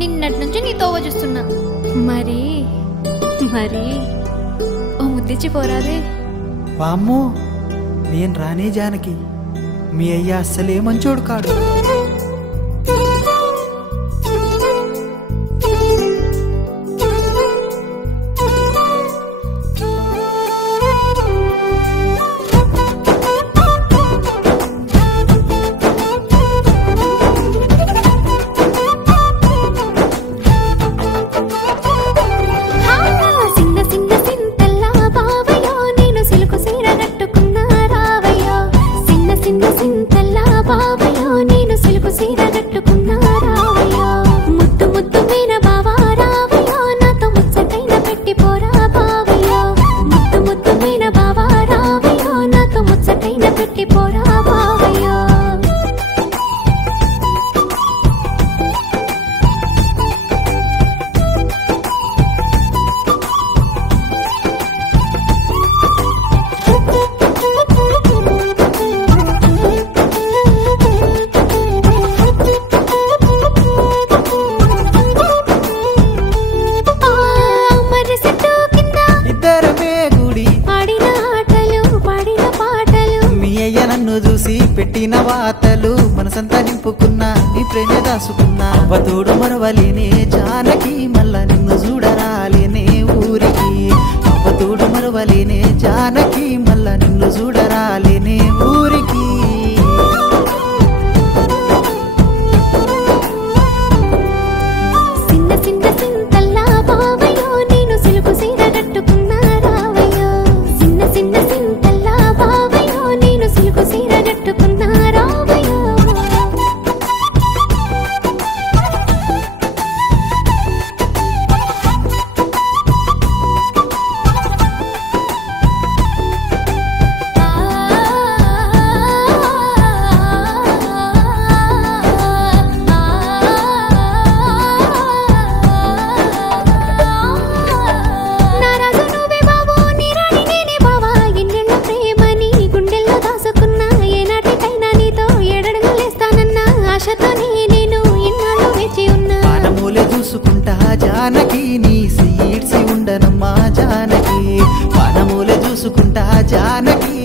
నిన్నటి నుంచి నీ తోవ చూస్తున్నా. మరి మరి ఓ ముద్దిచ్చి పోరాదే. వామ్మో, నేను రానే జానకి, మీ అయ్య అస్సలే మంచోడు కాడు. చూసి పెట్టిన వాతలు మనసంతా నింపుకున్నా, నీ ప్రేమ దాసుకున్నా. అవ్వతోడు మరవలేనే జానకి, మళ్ళా నిన్ను చూడరాలేనే ఊరికి. అవ్వతోడు మరవలేనే జానకి, మళ్ళా నిన్ను చూడరాలేనే ఊరికి. చూసుకుంటా జానకి, నీ సీడ్సి ఉండనమ్మా జానకి. పానమూలే చూసుకుంటా జానకి.